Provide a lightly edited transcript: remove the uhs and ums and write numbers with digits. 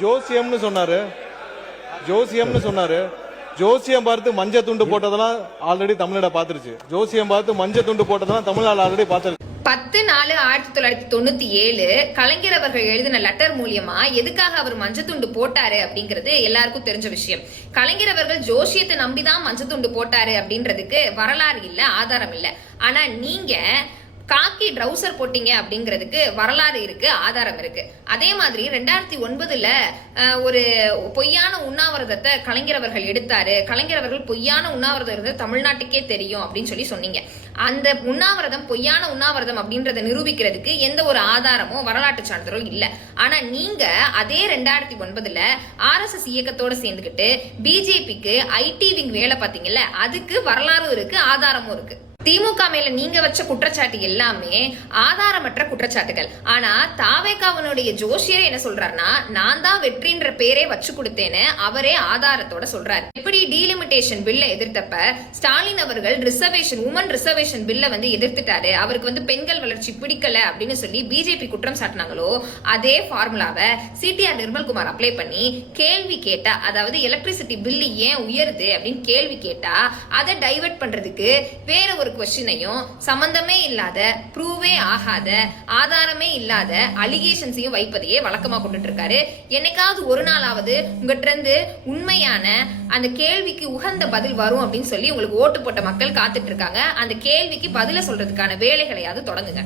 ஜோசியம்னு சொன்னாரு. ஜோசியம் பார்த்து மஞ்சள் துண்டு போட்டதெல்லாம் ஆல்ரெடி தமிழ்நாடு பாத்துருச்சு. ஜோசியம் பார்த்து மஞ்சள் துண்டு போட்டதெல்லாம் தமிழ்நாடு ஆல்ரெடி பாத்துருச்சு. 10/4/1997 கலைஞர் அவர்கள் எழுதின லெட்டர் மூலியமா எதுக்காக அவர் மஞ்சத்துண்டு போட்டாரு அப்படிங்கிறது எல்லாருக்கும் தெரிஞ்ச விஷயம். கலைஞர் அவர்கள் ஜோசியத்தை நம்பிதான் மஞ்சத்துண்டு போட்டாரு அப்படின்றதுக்கு வரலாறு இல்ல, ஆதாரம் இல்ல. ஆனா நீங்க காக்கி ட்ரௌசர் போட்டீங்க அப்படிங்கிறதுக்கு வரலாறு இருக்கு, ஆதாரம் இருக்கு. அதே மாதிரி 2009 ஒரு பொய்யான உண்ணாவிரதத்தை கலைஞர் அவர்கள் எடுத்தாரு. கலைஞர் அவர்கள் பொய்யான உண்ணாவிரதம் இருந்தது தமிழ்நாட்டுக்கே தெரியும் அப்படின்னு சொல்லி சொன்னீங்க. அந்த உண்ணாவிரதம் பொய்யான உண்ணாவிரதம் அப்படின்றத நிரூபிக்கிறதுக்கு எந்த ஒரு ஆதாரமோ வரலாற்று சான்றிதழோ இல்ல. ஆனா நீங்க அதே 2009 RSS இயக்கத்தோட சேர்ந்துக்கிட்டு பிஜேபிக்கு ஐடி விங் வேலை பார்த்தீங்கல்ல, அதுக்கு வரலாறும் இருக்கு, ஆதாரமும் இருக்கு. திமுக மேல நீங்க வச்ச குற்றச்சாட்டு எல்லாமே ஆதாரமற்ற குற்றச்சாட்டுகள். ஆனா தாவேகாவனுடைய ஜோஷியர் என்ன சொல்றாருன்னா, நான் தான் வெற்றின்ற பேரே வச்சு கொடுத்தேன்னு அவரே ஆதாரத்தோட சொல்றாரு. எப்படி டீலிமிட்டேஷன் பில்ல எதிர்த்தப்ப ஸ்டாலின் அவர்கள் உமன் ரிசர்வேஷன் பில்ல எதிர்த்துட்டாரு, அவருக்கு பெண்கள் வளர்ச்சி பிடிக்கல அப்படின்னு சொல்லி பிஜேபி குற்றம் சாட்டினாங்களோ, அதே ஃபார்முலாவை CTR நிர்மல்குமார் அப்ளை பண்ணி கேள்வி கேட்டா, அதாவது எலக்ட்ரிசிட்டி பில்லு ஏன் உயருது அப்படின்னு கேள்வி கேட்டா, அதை டைவர்ட் பண்றதுக்கு வேற ஒரு கொஸ்டினையும் சம்பந்தமே இல்லாத, ப்ரூவே ஆகாத, ஆதாரமே இல்லாத அலிகேஷன்ஸையும் வைப்பதையே வழக்கமா கொண்டுட்டு இருக்காரு. என்னைக்காவது ஒரு நாளாவது உங்ககிட்ட இருந்து உண்மையான அந்த கேள்விக்கு உகந்த பதில் வரும் அப்படின்னு சொல்லி உங்களுக்கு ஓட்டு போட்ட மக்கள் காத்துட்டு இருக்காங்க. அந்த கேள்விக்கு பதில சொல்றதுக்கான வேலைகளையாவது தொடங்குங்க.